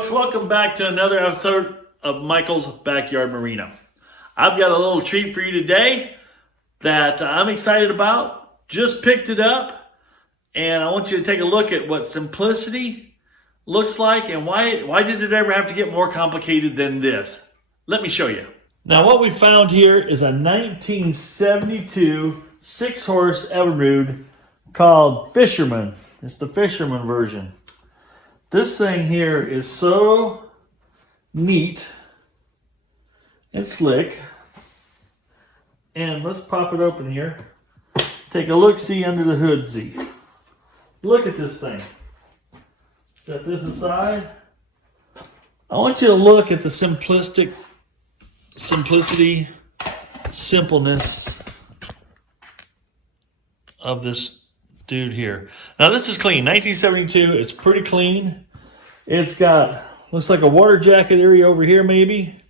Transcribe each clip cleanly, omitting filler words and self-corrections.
folks, welcome back to another episode of Michael's Backyard Marina. I've got a little treat for you today that I'm excited about. Just picked it up, and I want you to take a look at what simplicity looks like and why did it ever have to get more complicated than this? Let me show you. Now what we found here is a 1972 6-horse Evinrude called Fisherman. It's the Fisherman version. This thing here is so neat and slick. And let's pop it open here. Take a look-see under the hood-see. Look at this thing. Set this aside. I want you to look at the simplicity, simpleness of this dude here. Now this is clean, 1972. It's pretty clean. It's got, looks like a water jacket area over here maybe.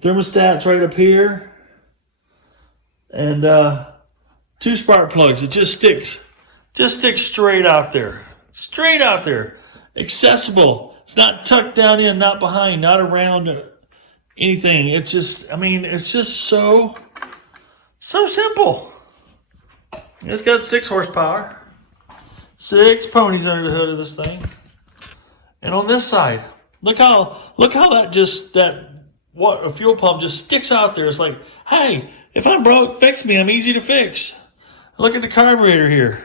Thermostat's right up here. And 2 spark plugs. It just sticks straight out there. Straight out there. Accessible. It's not tucked down in, not behind, not around anything. It's just, I mean, it's just so simple. It's got 6 horsepower. 6 ponies under the hood of this thing. And on this side, look how that fuel pump just sticks out there. It's like, hey, if I'm broke, fix me. I'm easy to fix. Look at the carburetor here.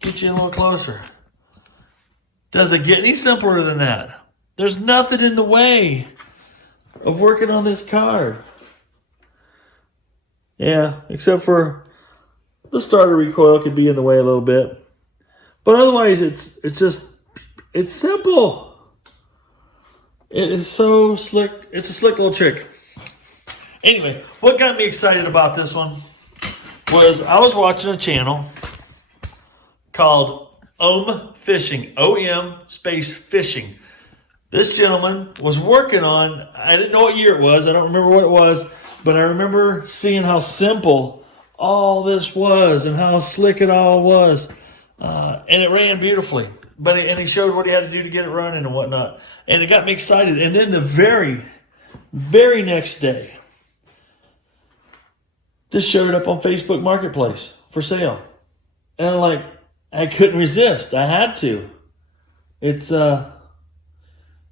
Get you a little closer. Does it get any simpler than that? There's nothing in the way of working on this car. Yeah, except for the starter recoil could be in the way a little bit. But otherwise, it's simple. It is so slick. It's a slick little trick. Anyway, what got me excited about this one was I was watching a channel called Fishing. OM space fishing. This gentleman was working on, I didn't know what year it was. I don't remember what it was. But I remember seeing how simple all this was and how slick it all was. And it ran beautifully. And he showed what he had to do to get it running and whatnot. And it got me excited. And then the very, very next day, this showed up on Facebook Marketplace for sale. And I'm like, I couldn't resist. I had to. It's, yeah,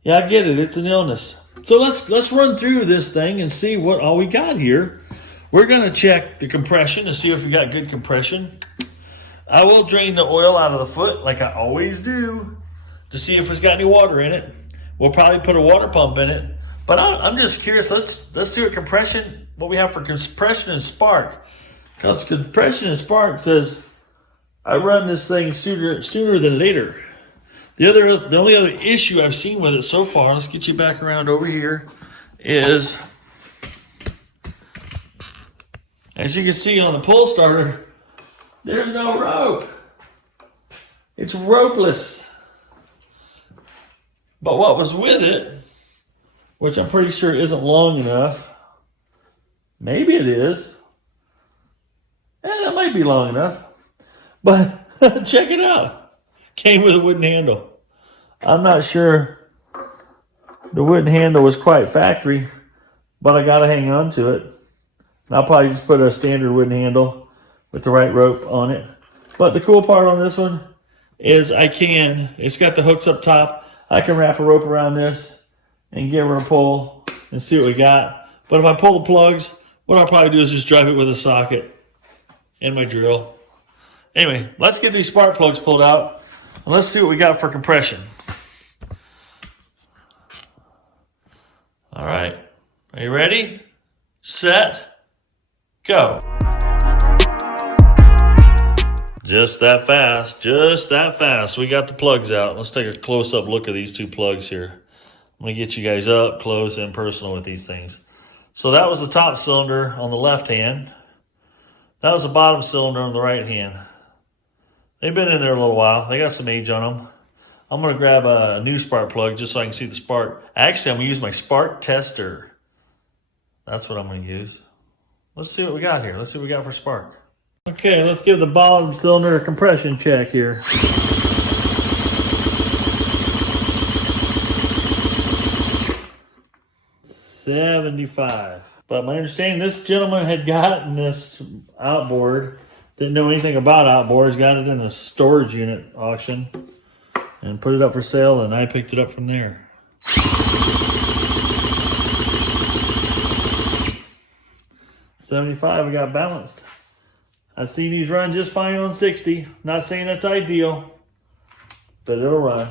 I get it. It's an illness. So let's run through this thing and see what all we got here. We're going to check the compression to see if we got good compression. I will drain the oil out of the foot like I always do to see if it's got any water in it. We'll probably put a water pump in it. But I'm just curious. Let's see what we have for compression and spark. Because compression and spark says I run this thing sooner than later. The only other issue I've seen with it so far, let's get you back around over here, is as you can see on the pull starter, there's no rope. It's ropeless. But what was with it, which I'm pretty sure isn't long enough, maybe it is. That might be long enough. But check it out. Came with a wooden handle. I'm not sure the wooden handle was quite factory, but I got to hang on to it. And I'll probably just put a standard wooden handle with the right rope on it. But the cool part on this one is it's got the hooks up top. I can wrap a rope around this and give her a pull and see what we got. But if I pull the plugs, what I'll probably do is just drive it with a socket and my drill. Anyway, let's get these spark plugs pulled out and let's see what we got for compression. All right, are you ready? Set, go. Just that fast. We got the plugs out. Let's take a close-up look at these 2 plugs here. I'm going to get you guys up close and personal with these things. So that was the top cylinder on the left hand. That was the bottom cylinder on the right hand. They've been in there a little while. They got some age on them. I'm going to grab a new spark plug just so I can see the spark. Actually, I'm going to use my spark tester. That's what I'm going to use. Let's see what we got here. Let's see what we got for spark. Okay, let's give the bottom cylinder a compression check here. $75. But my understanding, this gentleman had gotten this outboard, didn't know anything about outboards, got it in a storage unit auction and put it up for sale, and I picked it up from there. $75, we got balanced. I've seen these run just fine on 60. Not saying that's ideal, but it'll run.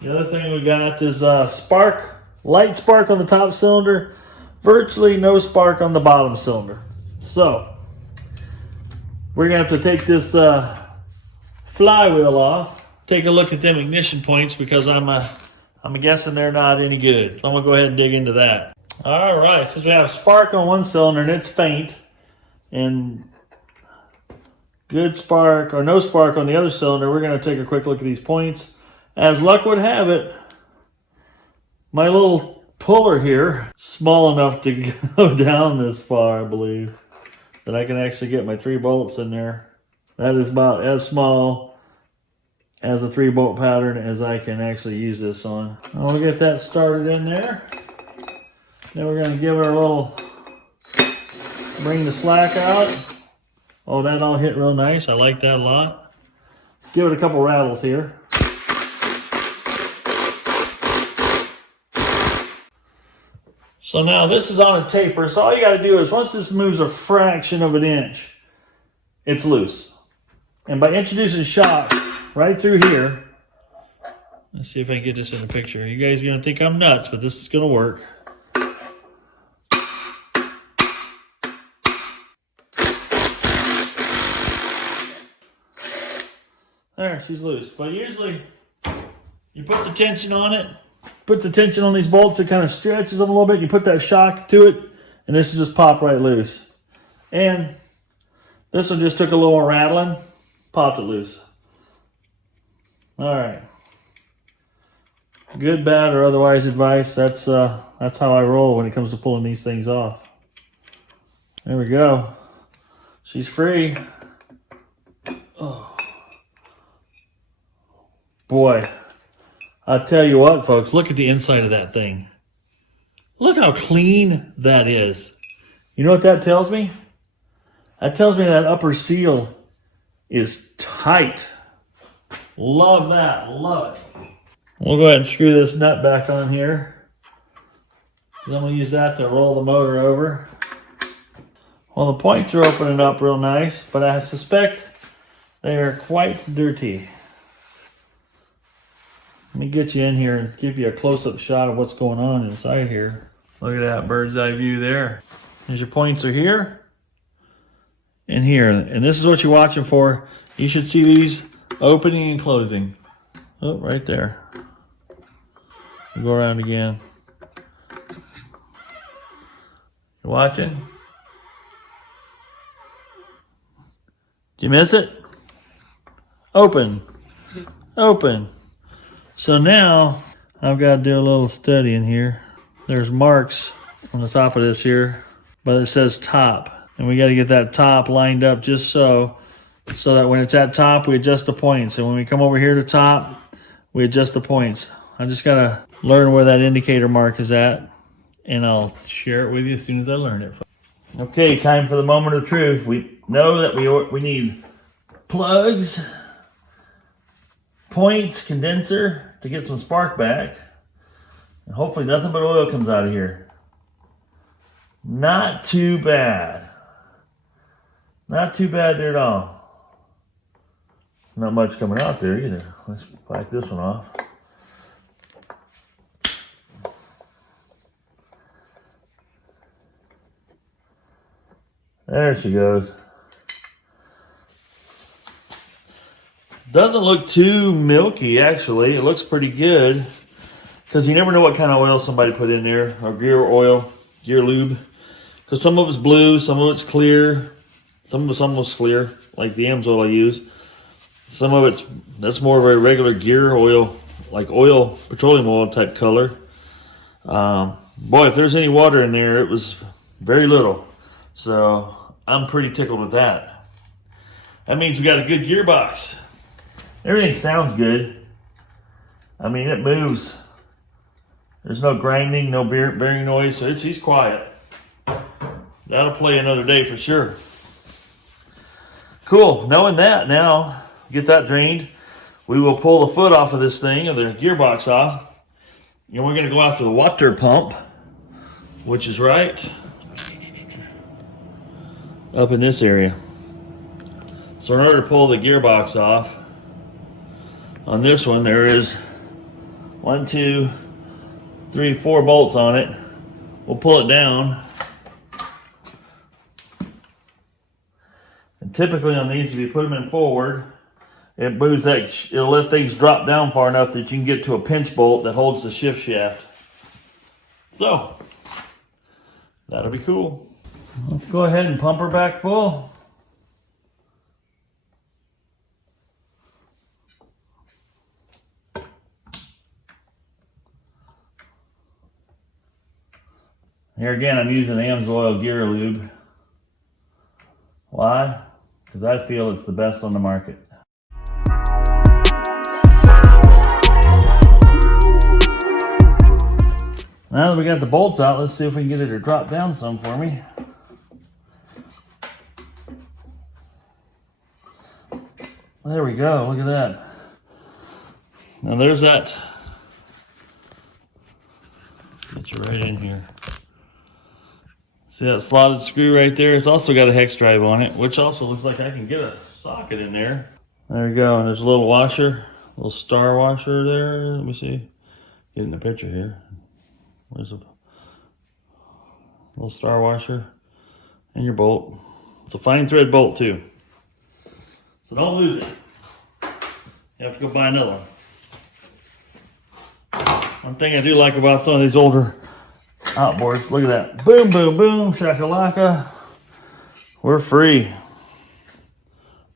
The other thing we got is spark, light spark on the top cylinder, virtually no spark on the bottom cylinder. So we're gonna have to take this flywheel off, take a look at them ignition points, because I'm guessing they're not any good. So I'm gonna go ahead and dig into that. All right, since we have spark on one cylinder and it's faint, and good spark or no spark on the other cylinder, we're gonna take a quick look at these points. As luck would have it, my little puller here, small enough to go down this far, I believe, that I can actually get my 3 bolts in there. That is about as small as a 3-bolt pattern as I can actually use this on. I'll get that started in there. Then we're gonna give it a little, bring the slack out. Oh, that all hit real nice. I like that a lot. Give it a couple rattles here. So now this is on a taper, so all you got to do is once this moves a fraction of an inch, it's loose. And by introducing shock right through here, let's see if I can get this in the picture. You guys are going to think I'm nuts, but this is going to work. There, she's loose. But usually you put the tension on it. Put the tension on these bolts, it kind of stretches them a little bit. You put that shock to it, and this will just pop right loose. And this one just took a little rattling, popped it loose. All right. Good, bad, or otherwise advice. That's how I roll when it comes to pulling these things off. There we go. She's free. Oh. Boy. I'll tell you what, folks, look at the inside of that thing. Look how clean that is. You know what that tells me? That tells me that upper seal is tight. Love that, love it. We'll go ahead and screw this nut back on here. Then we'll use that to roll the motor over. Well, the points are opening up real nice, but I suspect they are quite dirty. Let me get you in here and give you a close-up shot of what's going on inside here. Look at that bird's eye view there. There's your points are here and here. And this is what you're watching for. You should see these opening and closing. Oh, right there. We'll go around again. You watching? Did you miss it? Open. Open. So now I've got to do a little study in here. There's marks on the top of this here, but it says top. And we got to get that top lined up just so that when it's at top, we adjust the points. And when we come over here to top, we adjust the points. I just got to learn where that indicator mark is at, and I'll share it with you as soon as I learn it. Okay, time for the moment of truth. We know that we need plugs, points, condenser to get some spark back, and hopefully nothing but oil comes out of here. Not too bad. Not too bad there at all. Not much coming out there either. Let's back this one off. There she goes. Doesn't look too milky, actually. It looks pretty good, because you never know what kind of oil somebody put in there, or gear oil, gear lube. Because some of it's blue, some of it's clear, some of it's almost clear, like the AMS oil I use. Some of that's more of a regular gear oil, like oil, petroleum oil type color. Boy, if there's any water in there, it was very little. So I'm pretty tickled with that. That means we got a good gearbox. Everything sounds good. I mean, it moves There's no grinding, no bearing noise, so he's quiet. That'll play another day for sure. Cool, knowing that now, get that drained. We will pull the foot off of this thing, or the gearbox off, and we're gonna go after the water pump, which is right up in this area. So in order to pull the gearbox off, on this one there is 1, 2, 3, 4 bolts on it. We'll pull it down. And typically on these, if you put them in forward, it moves that, it'll let things drop down far enough that you can get to a pinch bolt that holds the shift shaft. So, that'll be cool. Let's go ahead and pump her back full. Here again, I'm using AMSOIL gear lube. Why? Because I feel it's the best on the market. Now that we got the bolts out, let's see if we can get it to drop down some for me. There we go, look at that. Now there's that. Get you right in here. See that slotted screw right there? It's also got a hex drive on it, which also looks like I can get a socket in there. There we go, and there's a little washer, a little star washer there. Let me see. Get in the picture here. Where's a little star washer and your bolt. It's a fine thread bolt too. So don't lose it. You have to go buy another one. One thing I do like about some of these older outboards, look at that. Boom, boom, boom, shakalaka. We're free.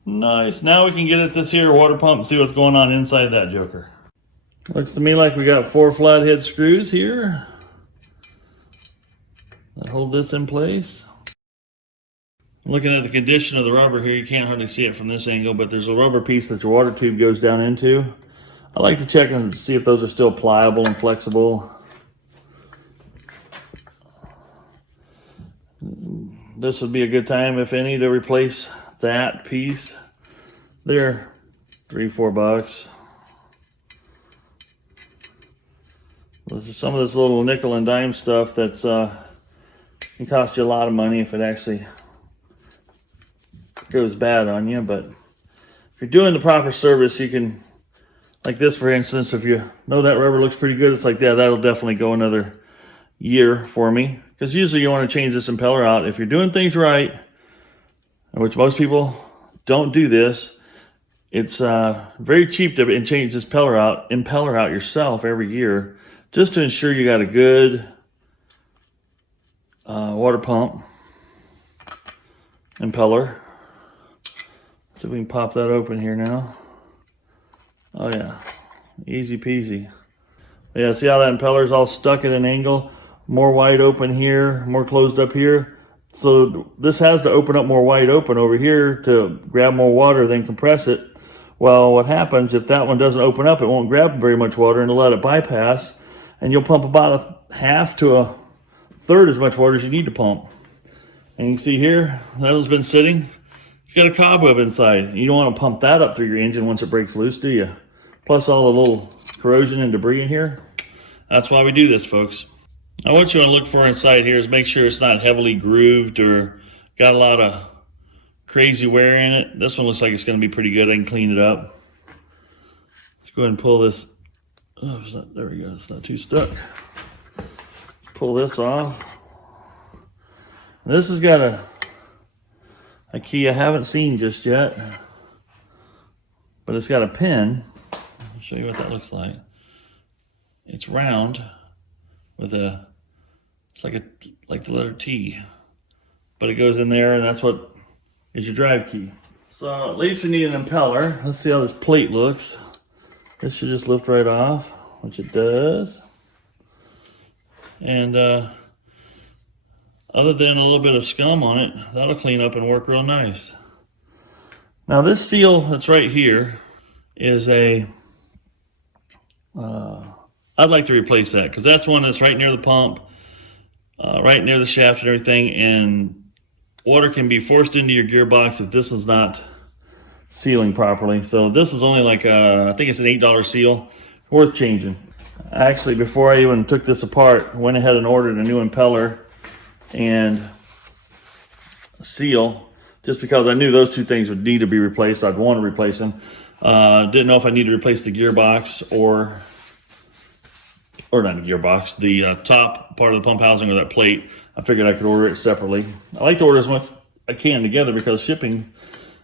Nice. Now we can get at this here water pump and see what's going on inside that joker. Looks to me like we got 4 flathead screws here that hold this in place. Looking at the condition of the rubber here, you can't hardly see it from this angle, but there's a rubber piece that your water tube goes down into. I like to check and see if those are still pliable and flexible. This would be a good time, if any, to replace that piece. They're $3-4. This is some of this little nickel and dime stuff that's can cost you a lot of money if it actually goes bad on you. But if you're doing the proper service, you can, like this for instance, if you know that rubber looks pretty good, it's like, yeah, that'll definitely go another year for me. Because usually you want to change this impeller out. If you're doing things right, which most people don't do this, it's very cheap to change this impeller out yourself every year, just to ensure you got a good water pump impeller. See if we can pop that open here now. Oh yeah, easy peasy. Yeah, see how that impeller is all stuck at an angle? More wide open here, more closed up here. So this has to open up more wide open over here to grab more water, then compress it. Well, what happens if that one doesn't open up, it won't grab very much water and it'll let it bypass, and you'll pump about a half to a third as much water as you need to pump. And you can see here, that one's been sitting. It's got a cobweb inside. You don't want to pump that up through your engine once it breaks loose, do you? Plus all the little corrosion and debris in here. That's why we do this, folks. Now what you want to look for inside here is make sure it's not heavily grooved or got a lot of crazy wear in it. This one looks like it's going to be pretty good. I can clean it up. Let's go ahead and pull this. Oh, it's not, there we go. It's not too stuck. Pull this off. This has got a key I haven't seen just yet, but it's got a pin. I'll show you what that looks like. It's round with it's like the letter T, but it goes in there, and that's what is your drive key. So at least we need an impeller. Let's see how this plate looks. This should just lift right off, which it does. And other than a little bit of scum on it, that'll clean up and work real nice. Now this seal that's right here is a I'd like to replace that because that's one that's right near the pump, right near the shaft and everything, and water can be forced into your gearbox if this is not sealing properly. So this is only like I think it's an $8 seal, worth changing. Actually, before I even took this apart, went ahead and ordered a new impeller and a seal, just because I knew those two things would need to be replaced. I'd want to replace them. Didn't know if I needed to replace the gearbox or not the gearbox, the top part of the pump housing or that plate. I figured I could order it separately. I like to order as much as I can together because shipping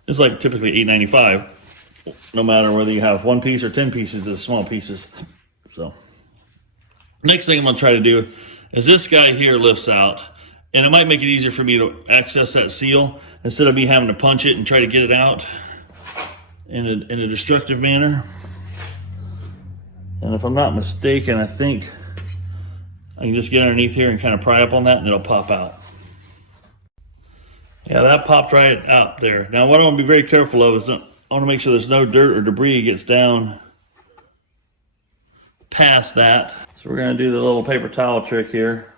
is like typically $8.95, no matter whether you have one piece or 10 pieces, the small pieces. So next thing I'm gonna try to do is this guy here lifts out, and it might make it easier for me to access that seal instead of me having to punch it and try to get it out in a destructive manner. And if I'm not mistaken, I think I can just get underneath here and kind of pry up on that and it'll pop out. Yeah, that popped right out there. Now what I want to be very careful of is I want to make sure there's no dirt or debris gets down past that. So we're going to do the little paper towel trick here.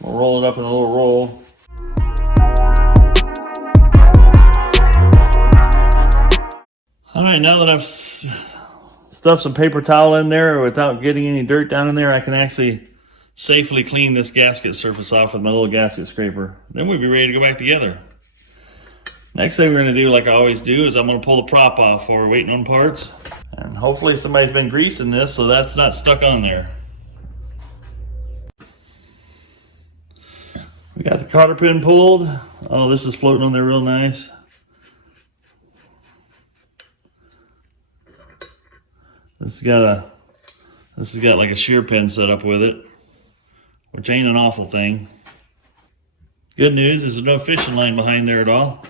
We'll roll it up in a little roll. All right, now that I've stuffed some paper towel in there without getting any dirt down in there, I can actually safely clean this gasket surface off with my little gasket scraper. Then we'll be ready to go back together. Next thing we're going to do, like I always do, is I'm going to pull the prop off while we're waiting on parts. And hopefully somebody's been greasing this so that's not stuck on there. We got the cotter pin pulled. Oh, this is floating on there real nice. This has got like a shear pin set up with it, which ain't an awful thing. Good news is there's no fishing line behind there at all.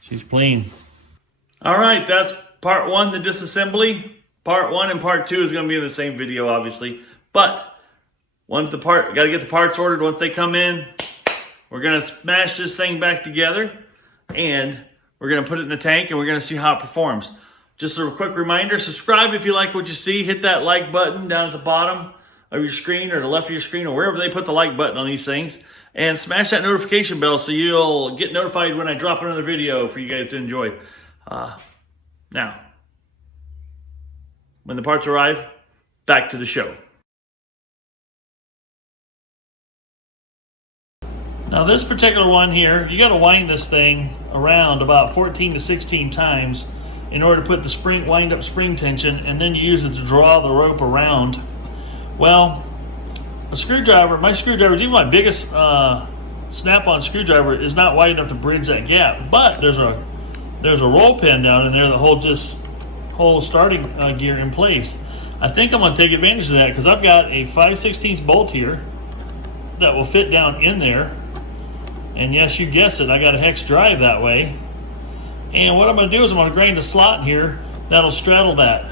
She's clean. All right, that's part one, the disassembly. Part one and part two is going to be in the same video, obviously. But got to get the parts ordered. Once they come in, we're going to smash this thing back together, and we're going to put it in the tank, and we're going to see how it performs. Just a quick reminder, subscribe if you like what you see. Hit that like button down at the bottom of your screen or the left of your screen or wherever they put the like button on these things. And smash that notification bell so you'll get notified when I drop another video for you guys to enjoy. Now, when the parts arrive, back to the show. Now this particular one here, you got to wind this thing around about 14 to 16 times in order to put the wind up spring tension, and then you use it to draw the rope around. Well, my screwdriver, even my biggest snap-on screwdriver is not wide enough to bridge that gap, but there's a roll pin down in there that holds this whole starting gear in place. I think I'm going to take advantage of that because I've got a 5/16 bolt here that will fit down in there. And yes, you guessed it, I got a hex drive that way. And what I'm going to do is I'm going to grind a slot in here that'll straddle that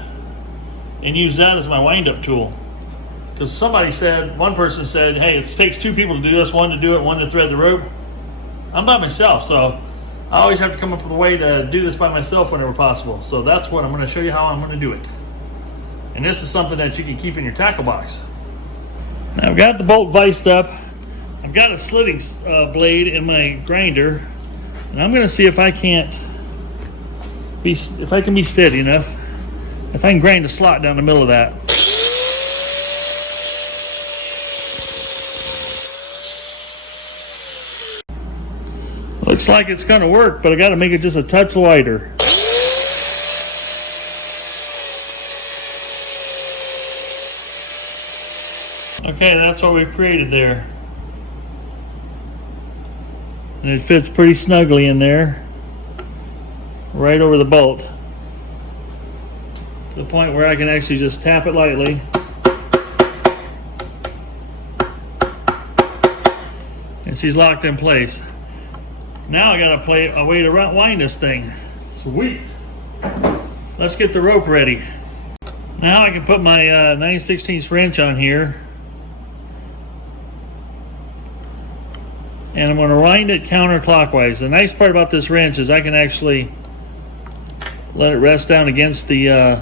and use that as my wind-up tool. Because one person said, hey, it takes two people to do this, one to do it, one to thread the rope. I'm by myself, so I always have to come up with a way to do this by myself whenever possible. So that's what I'm going to show you how I'm going to do it. And this is something that you can keep in your tackle box. Now I've got the bolt viced up. I've got a slitting blade in my grinder, and I'm going to see if I can be steady enough. If I can grind a slot down the middle of that. Looks like it's going to work, but I got to make it just a touch wider. Okay, that's what we've created there. And it fits pretty snugly in there, right over the bolt, to the point where I can actually just tap it lightly. And she's locked in place. Now I gotta play a way to wind this thing. Sweet. Let's get the rope ready. Now I can put my 9/16 wrench on here. And I'm going to wind it counterclockwise. The nice part about this wrench is I can actually let it rest down against the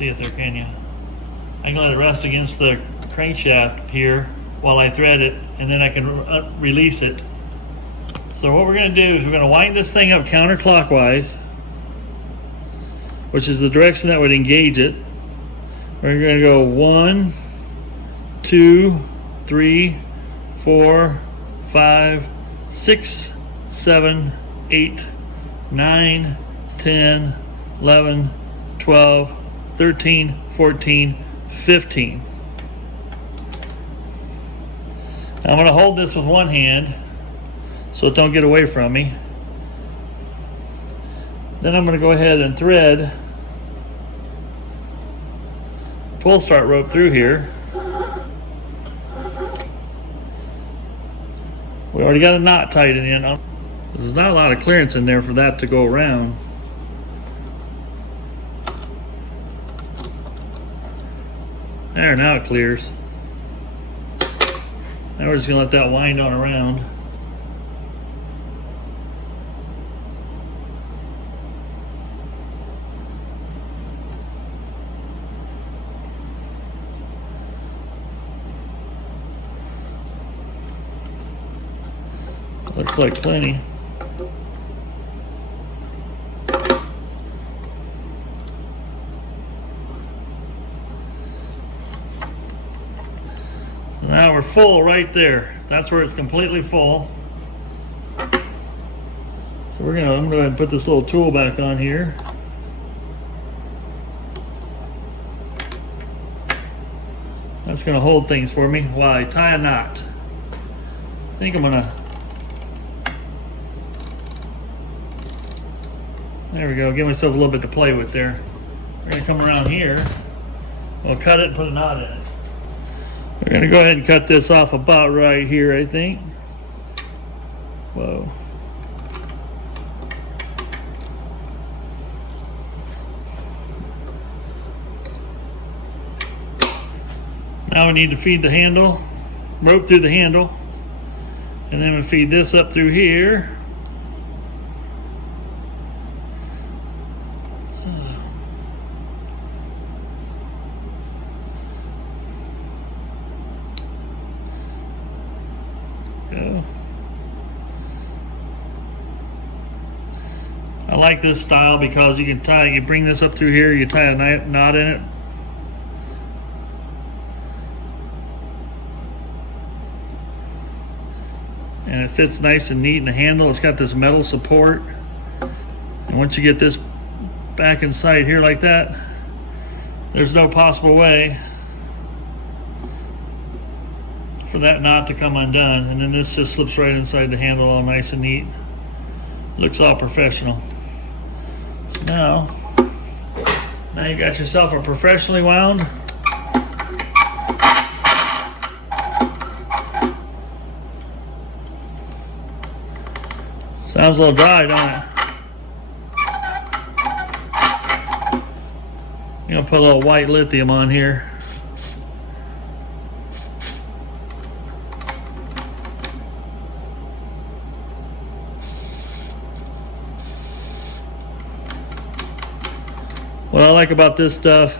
see it there, can you? I can let it rest against the crankshaft here while I thread it, and then I can release it. So what we're going to do is we're going to wind this thing up counterclockwise, which is the direction that would engage it. We're going to go 1, 2, 3, 4, 5, 6, 7, 8, 9, 10, 11, 12, 13, 14, 15. Now I'm going to hold this with one hand so it don't get away from me. Then I'm going to go ahead and thread pull start rope through here. We already got a knot tightened in. There's not a lot of clearance in there for that to go around. There, now it clears. Now we're just going to let that wind on around. Looks like plenty. Now we're full right there. That's where it's completely full. So I'm gonna go ahead and put this little tool back on here. That's gonna hold things for me while I tie a knot. I think I'm gonna. There we go. Give myself a little bit to play with there. We're gonna come around here. We'll cut it and put a knot in it. We're going to go ahead and cut this off about right here, I think. Whoa. Now we need to feed the handle, rope through the handle, and then we feed this up through here. Go. I like this style because you can tie, you bring this up through here, you tie a knot in it. And it fits nice and neat in the handle. It's got this metal support. And once you get this back inside here like that, there's no possible way for that knot to come undone. And then this just slips right inside the handle all nice and neat. Looks all professional. So now you got yourself a professionally wound sounds a little dry, don't it? I'm gonna put a little white lithium on here. What I like about this stuff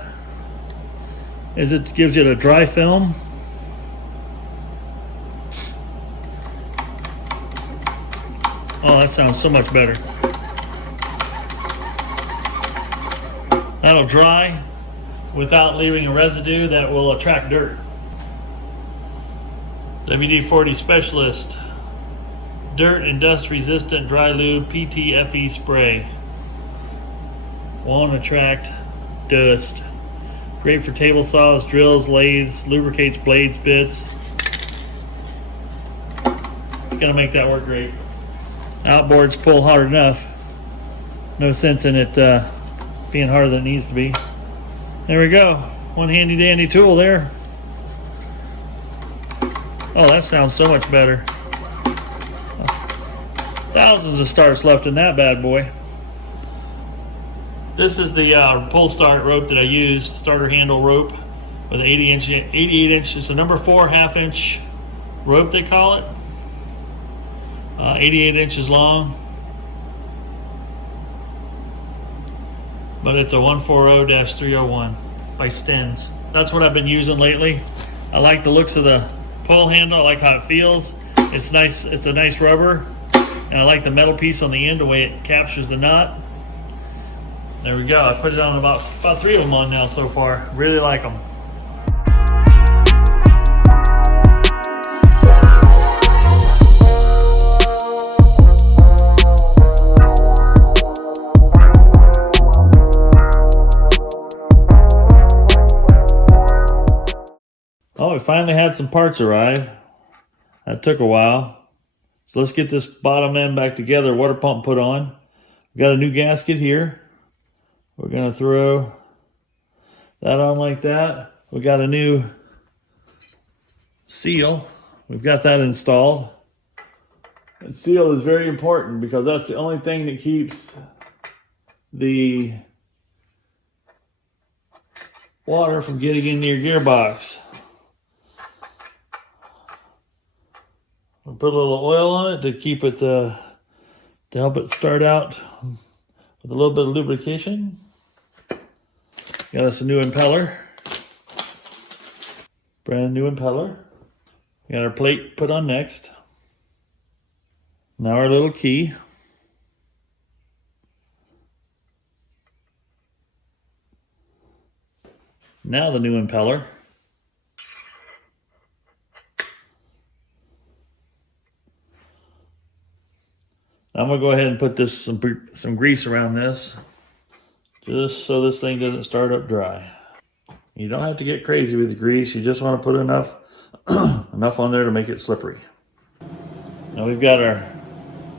is it gives you the dry film. Oh, that sounds so much better. That'll dry without leaving a residue that will attract dirt. WD-40 Specialist Dirt and Dust Resistant Dry Lube PTFE Spray. Won't attract dust. Great for table saws, drills, lathes, lubricates blades, bits. It's gonna make that work great. Outboards pull hard enough. No sense in it being harder than it needs to be. There we go. One handy dandy tool there. Oh, that sounds so much better. Thousands of starts left in that bad boy. This is the pull start rope that I used, starter handle rope with 88 inch. It's a number 4 1/2-inch rope, they call it. 88 inches long, but it's a 140-301. by Stens. That's what I've been using lately. I like the looks of the pull handle. I like how it feels. It's nice. It's a nice rubber, and I like the metal piece on the end, the way it captures the knot. There we go. I put it on about 3 of them on now so far. Really like them. Oh, we finally had some parts arrive. That took a while. So let's get this bottom end back together, water pump put on. We got a new gasket here. We're gonna throw that on like that. We got a new seal. We've got that installed. And seal is very important because that's the only thing that keeps the water from getting into your gearbox. We'll put a little oil on it to keep it, to help it start out with a little bit of lubrication. Got us a new impeller. Brand new impeller. Got our plate put on next. Now our little key. Now the new impeller. I'm gonna go ahead and put this some grease around this, just so this thing doesn't start up dry. You don't have to get crazy with the grease. You just want to put enough enough on there to make it slippery. Now we've got our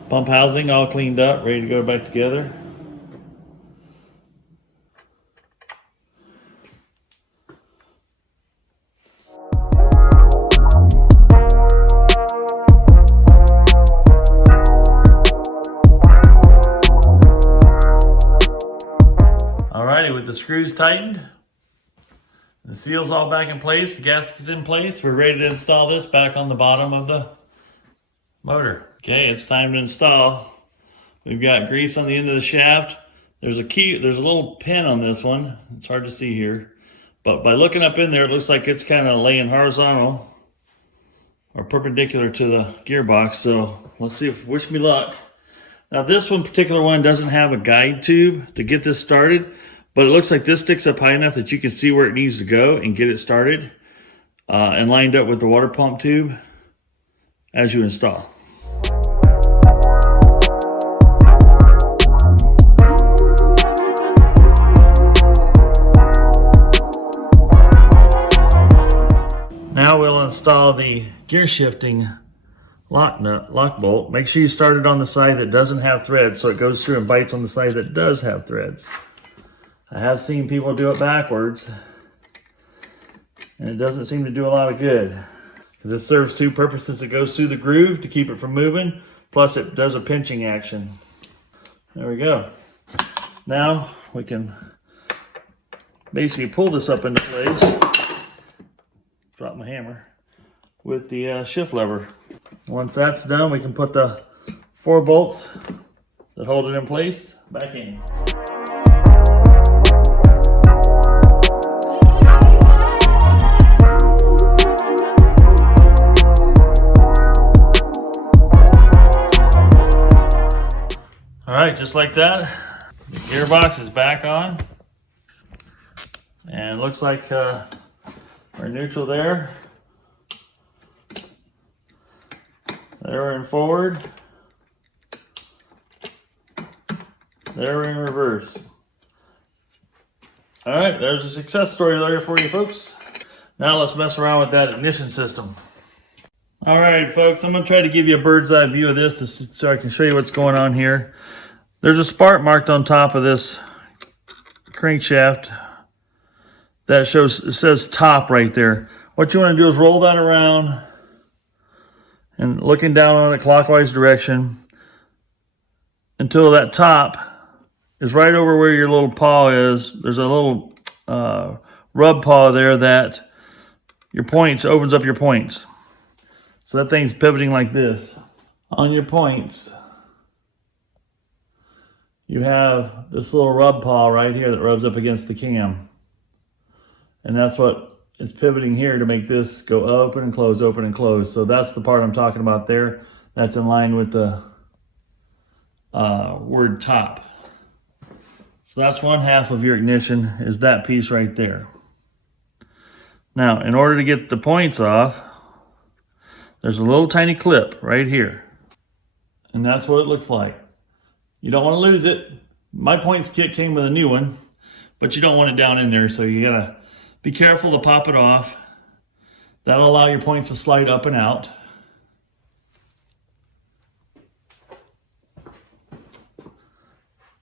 pump housing all cleaned up, ready to go back together. Alrighty, with the screws tightened, the seal's all back in place, the gasket's in place, we're ready to install this back on the bottom of the motor. Okay, it's time to install. We've got grease on the end of the shaft. There's a little pin on this one. It's hard to see here, but by looking up in there, it looks like it's kind of laying horizontal or perpendicular to the gearbox. So let's see if, wish me luck. Now this particular one doesn't have a guide tube to get this started, but it looks like this sticks up high enough that you can see where it needs to go and get it started and lined up with the water pump tube as you install. Now we'll install the gear shifting lock bolt. Make sure you start it on the side that doesn't have threads so it goes through and bites on the side that does have threads. I have seen people do it backwards and it doesn't seem to do a lot of good because it serves two purposes. It goes through the groove to keep it from moving, plus it does a pinching action. There we go. Now we can basically pull this up into place. Drop my hammer with the shift lever. Once that's done, we can put the 4 bolts that hold it in place back in. All right, just like that, the gearbox is back on, and it looks like our neutral there. There we're in forward. There we're in reverse. All right, there's a success story there for you folks. Now let's mess around with that ignition system. All right, folks, I'm gonna try to give you a bird's eye view of this so I can show you what's going on here. There's a spark marked on top of this crankshaft that it says top right there. What you want to do is roll that around and looking down on it clockwise direction until that top is right over where your little paw is. There's a little rub paw there that opens up your points. So that thing's pivoting like this. On your points, you have this little rub paw right here that rubs up against the cam. And that's what is pivoting here to make this go open and close, open and close. So that's the part I'm talking about there. That's in line with the word top. So that's one half of your ignition, is that piece right there. Now, in order to get the points off, there's a little tiny clip right here. And that's what it looks like. You don't want to lose it. My points kit came with a new one, but you don't want it down in there, so you gotta be careful to pop it off. That'll allow your points to slide up and out.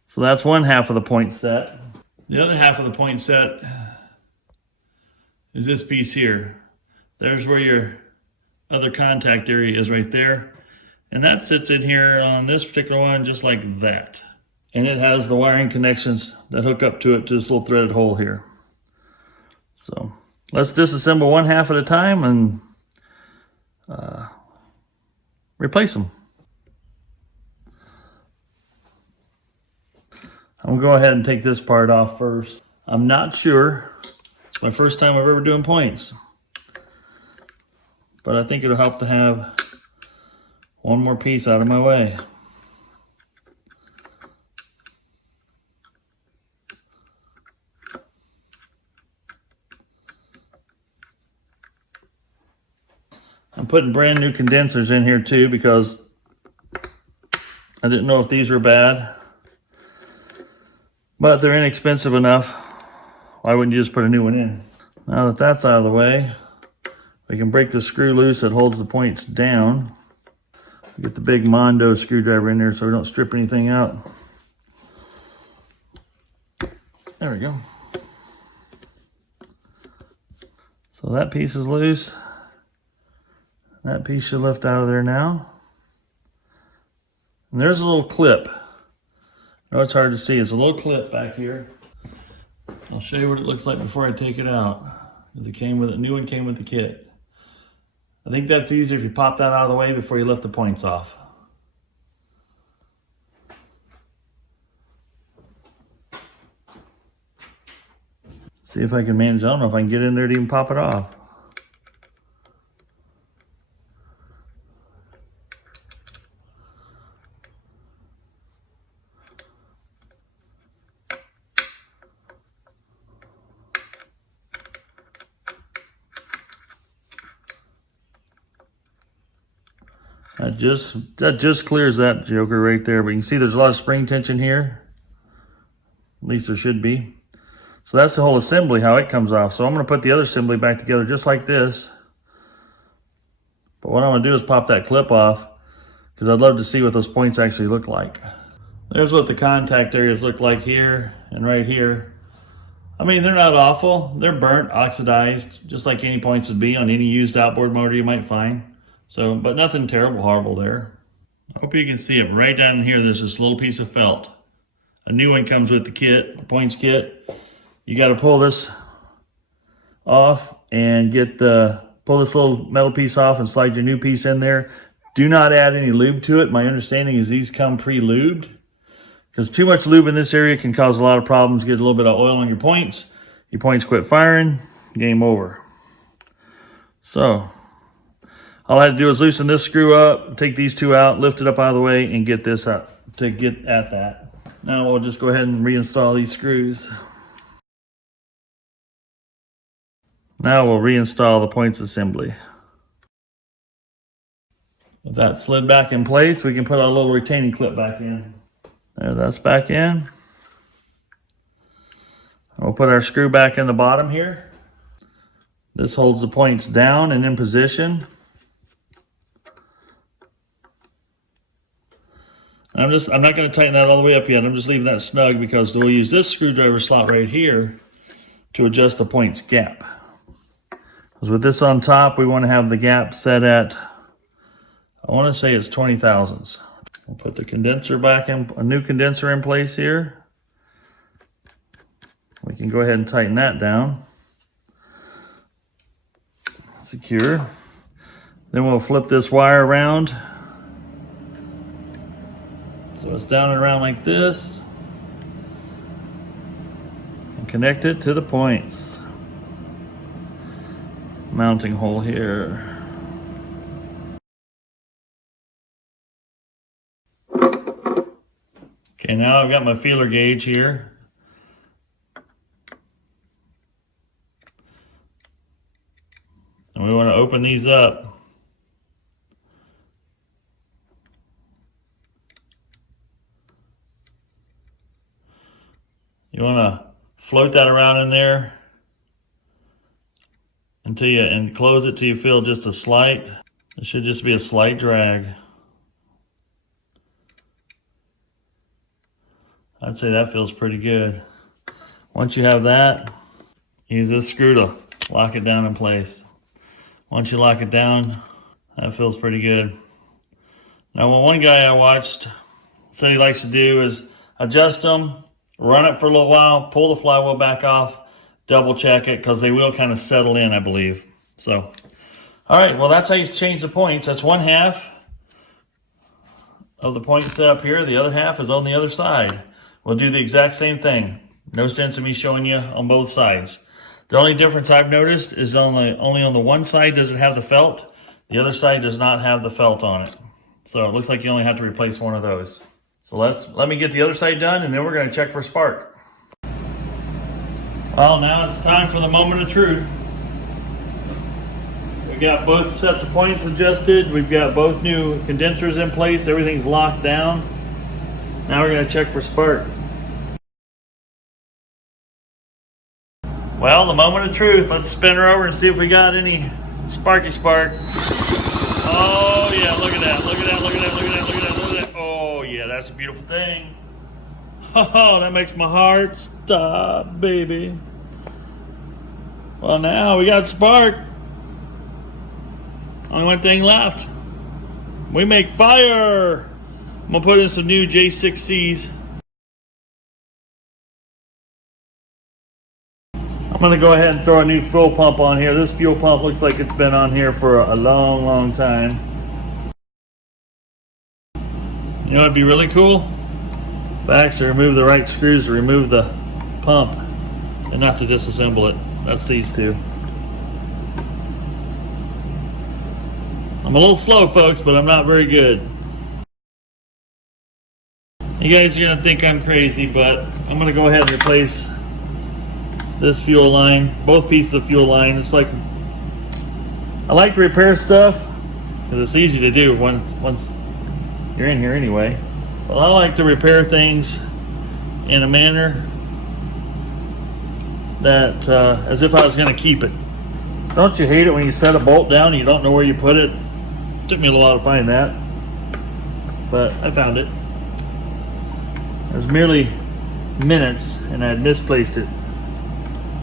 So that's one half of the point set. The other half of the point set is this piece here. There's where your other contact area is right there. And that sits in here on this particular one just like that. And it has the wiring connections that hook up to it to this little threaded hole here. So let's disassemble one half at a time and replace them. I'm gonna go ahead and take this part off first. I'm not sure. It's my first time I've ever doing points. But I think it'll help to have one more piece out of my way. I'm putting brand new condensers in here too because I didn't know if these were bad. But they're inexpensive enough. Why wouldn't you just put a new one in? Now that that's out of the way, we can break the screw loose that holds the points down. Get the big Mondo screwdriver in there so we don't strip anything out. There we go. So that piece is loose. That piece should lift out of there now. And there's a little clip. I know it's hard to see. It's a little clip back here. I'll show you what it looks like before I take it out. It came with a new one, came with the kit. I think that's easier if you pop that out of the way before you lift the points off. See if I can manage. I don't know if I can get in there to even pop it off. That just clears that joker right there. But you can see there's a lot of spring tension here. At least there should be. So that's the whole assembly, how it comes off. So I'm going to put the other assembly back together just like this. But what I'm going to do is pop that clip off because I'd love to see what those points actually look like. There's what the contact areas look like here and right here. I mean, they're not awful. They're burnt, oxidized, just like any points would be on any used outboard motor you might find. So, but nothing terrible, horrible there. I hope you can see it right down here. There's this little piece of felt. A new one comes with the kit, the points kit. You got to pull this off and pull this little metal piece off and slide your new piece in there. Do not add any lube to it. My understanding is these come pre-lubed because too much lube in this area can cause a lot of problems. Get a little bit of oil on your points quit firing, game over. So all I had to do is loosen this screw up, take these two out, lift it up out of the way, and get this out to get at that. Now we'll just go ahead and reinstall these screws. Now we'll reinstall the points assembly. With that slid back in place, we can put our little retaining clip back in. There, that's back in. We'll put our screw back in the bottom here. This holds the points down and in position. I'm not going to tighten that all the way up yet. I'm just leaving that snug because we'll use this screwdriver slot right here to adjust the points gap. Because with this on top, we want to have the gap set at, I want to say it's 20 thousandths. We'll put the condenser back in, a new condenser in place here. We can go ahead and tighten that down. Secure. Then we'll flip this wire around. So it's down and around like this. And connect it to the points. mounting hole here. Okay, now I've got my feeler gauge here. And we want to open these up. You want to float that around in there until you, and close it till you feel just a slight. It should just be a slight drag. I'd say that feels pretty good. Once you have that, use this screw to lock it down in place. Once you lock it down, that feels pretty good. Now, one guy I watched said he likes to do is adjust them, run it for a little while, pull the flywheel back off, double check it, because they will kind of settle in, I believe. So, all right, well, that's how you change the points. That's one half of the point set up here. The other half is on the other side. We'll do the exact same thing. No sense in me showing you on both sides. The only difference I've noticed is only on the one side does it have the felt. The other side does not have the felt on it. So it looks like you only have to replace one of those. So let me get the other side done, and then we're going to check for spark. Well, now it's time for the moment of truth. We've got both sets of points adjusted. We've got both new condensers in place. Everything's locked down. Now we're going to check for spark. Well, the moment of truth. Let's spin her over and see if we got any sparky spark. Oh yeah, look at that, look at that, look at that, look at that, look at that, look at that. Oh yeah, that's a beautiful thing. Oh, that makes my heart stop, baby. Well, now we got spark. Only one thing left. We make fire. I'm gonna put in some new J6Cs. I'm going to go ahead and throw a new fuel pump on here. This fuel pump looks like it's been on here for a long, long time. You know, it'd be really cool if I actually remove the right screws to remove the pump and not to disassemble it. That's these two. I'm a little slow, folks, but I'm not very good. You guys are going to think I'm crazy, but I'm going to go ahead and replace this fuel line, both pieces of fuel line. It's like, I like to repair stuff because it's easy to do once you're in here anyway. Well, I like to repair things in a manner that as if I was going to keep it. Don't you hate it when you set a bolt down and you don't know where you put it? Took me a while to find that, but I found it. It was merely minutes and I had misplaced it.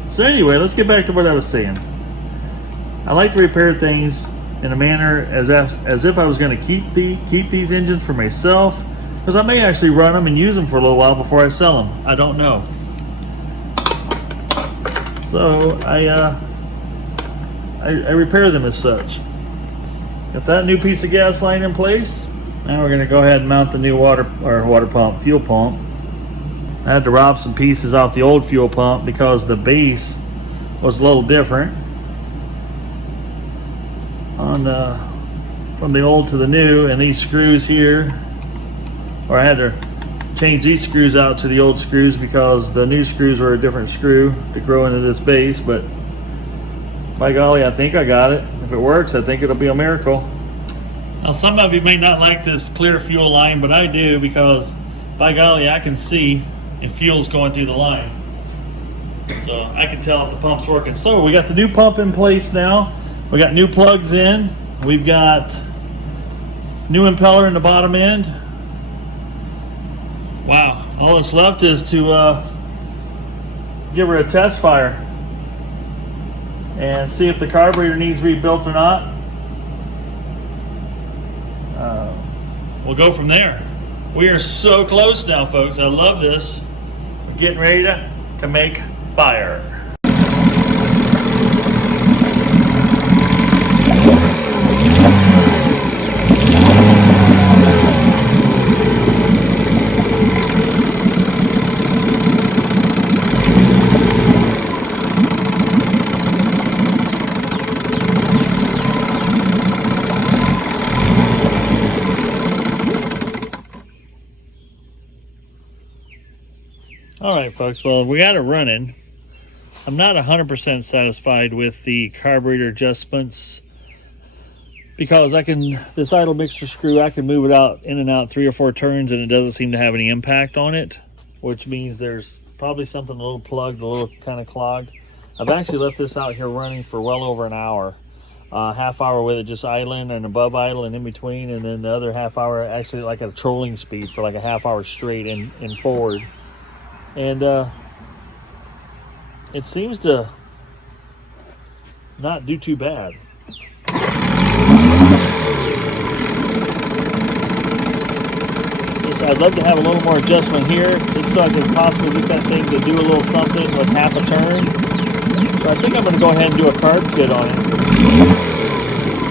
So anyway, let's get back to what I was saying. I like to repair things in a manner as if I was going to keep these engines for myself, because I may actually run them and use them for a little while before I sell them. I don't know. So I repair them as such. Got that new piece of gas line in place. Now we're going to go ahead and mount the new fuel pump. I had to rob some pieces off the old fuel pump because the base was a little different on from the old to the new, and these screws here, or I had to change these screws out to the old screws because the new screws were a different screw to grow into this base. But by golly, I think I got it. If it works, I think it'll be a miracle. Now, some of you may not like this clear fuel line, but I do, because by golly, I can see if fuel's going through the line. So I can tell if the pump's working. So we got the new pump in place now. We got new plugs in. We've got new impeller in the bottom end. Wow, all that's left is to give her a test fire and see if the carburetor needs rebuilt or not. We'll go from there. We are so close now, folks. I love this. We're getting ready to make fire. All right, folks. Well, we got it running. I'm not 100% satisfied with the carburetor adjustments because this idle mixture screw, I can move it out in and out 3 or 4 turns and it doesn't seem to have any impact on it, which means there's probably something a little plugged, a little kind of clogged. I've actually left this out here running for well over an hour. Half hour with it just idling and above idle and in between, and then the other half hour actually like at a trolling speed for like a half hour straight in forward. And it seems to not do too bad. I'd love to have a little more adjustment here, just so I could possibly get that thing to do a little something with half a turn. So I think I'm going to go ahead and do a carb kit on it.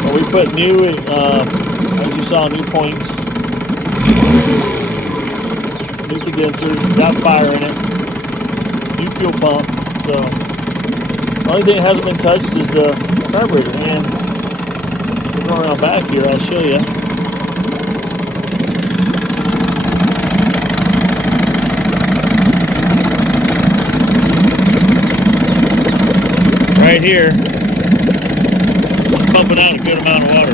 But we put new, as you saw, new points, new condensers, got fire in it, new fuel pump. So the only thing that hasn't been touched is the carburetor. And if we go around back here, I'll show you. Right here, pumping out a good amount of water.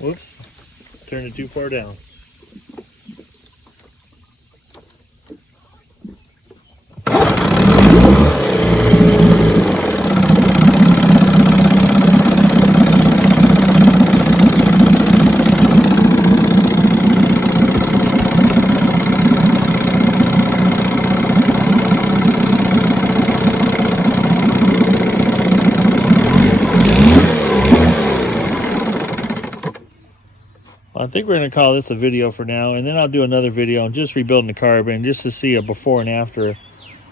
Whoops, turned it too far down. I think we're going to call this a video for now, and then I'll do another video on just rebuilding the carb and just to see a before and after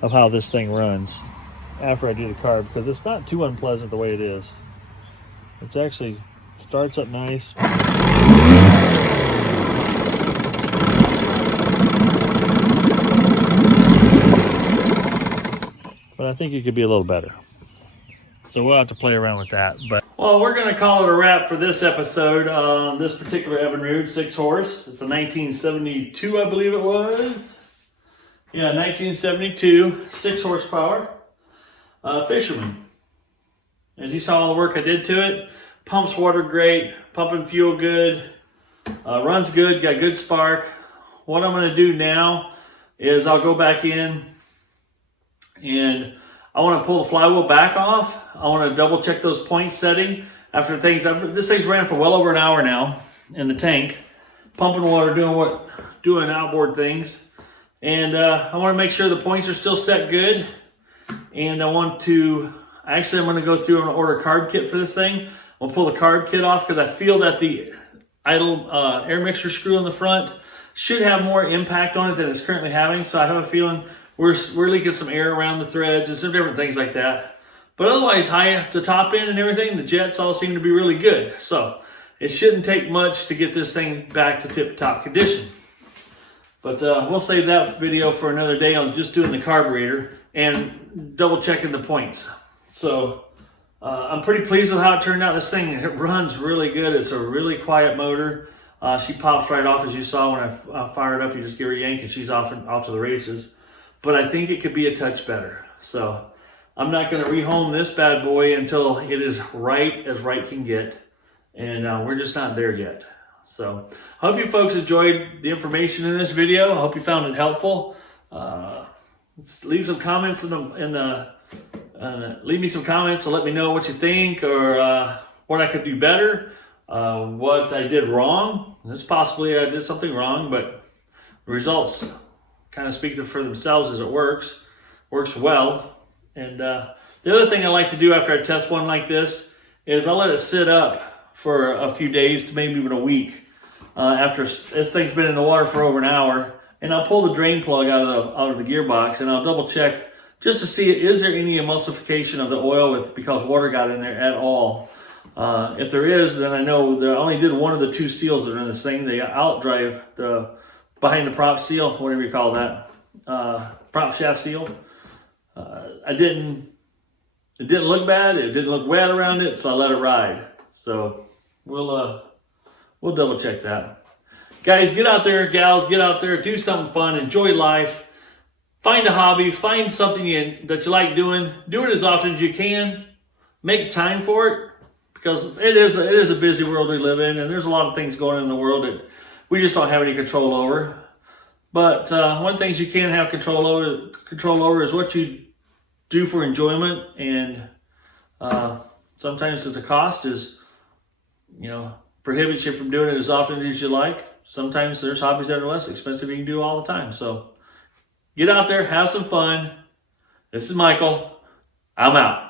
of how this thing runs after I do the carb, because it's not too unpleasant the way it is. It's actually starts up nice. But I think it could be a little better. So we'll have to play around with that. But well, we're going to call it a wrap for this episode on this particular Evinrude 6-horse. It's a 1972, I believe it was. Yeah, 1972, 6 horsepower Fisherman. As you saw all the work I did to it, pumps water great, pumping fuel good, runs good, got good spark. What I'm going to do now is I'll go back in and I want to pull the flywheel back off. I want to double check those points setting after this thing's ran for well over an hour now in the tank, pumping water, doing outboard things. And I want to make sure the points are still set good. And I'm going to go through and order a carb kit for this thing. I'll pull the carb kit off because I feel that the idle air mixture screw on the front should have more impact on it than it's currently having. So I have a feeling we're leaking some air around the threads and some different things like that. But otherwise, high at the top end and everything, the jets all seem to be really good. So it shouldn't take much to get this thing back to tip-top condition. But we'll save that video for another day on just doing the carburetor and double checking the points. So I'm pretty pleased with how it turned out. This thing, it runs really good. It's a really quiet motor. She pops right off, as you saw when I fired up. You just give her a yank and she's off to the races. But I think it could be a touch better. So I'm not going to rehome this bad boy until it is right as right can get. And we're just not there yet. So I hope you folks enjoyed the information in this video. I hope you found it helpful. Leave some comments leave me some comments to let me know what you think, or what I could do better, what I did wrong. It's possibly I did something wrong, but the results kind of speak for themselves as it works well. And the other thing I like to do after I test one like this is I'll let it sit up for a few days, maybe even a week, after this thing's been in the water for over an hour. And I'll pull the drain plug out of the gearbox, and I'll double check just to see, is there any emulsification of the oil because water got in there at all. If there is, then I know that I only did one of the 2 seals that are in this thing. The outdrive, the behind the prop seal, whatever you call that, prop shaft seal. It didn't look bad. It didn't look wet around it, so I let it ride. So we'll double check that. Guys, get out there, gals, get out there, do something fun, enjoy life. Find a hobby, find something that you like doing. Do it as often as you can. Make time for it, because it is a busy world we live in, and there's a lot of things going on in the world that we just don't have any control over. But one thing you can have control over is what you do for enjoyment, and sometimes the cost is, prohibits you from doing it as often as you like. Sometimes there's hobbies that are less expensive you can do all the time. So get out there, have some fun. This is Michael. I'm out.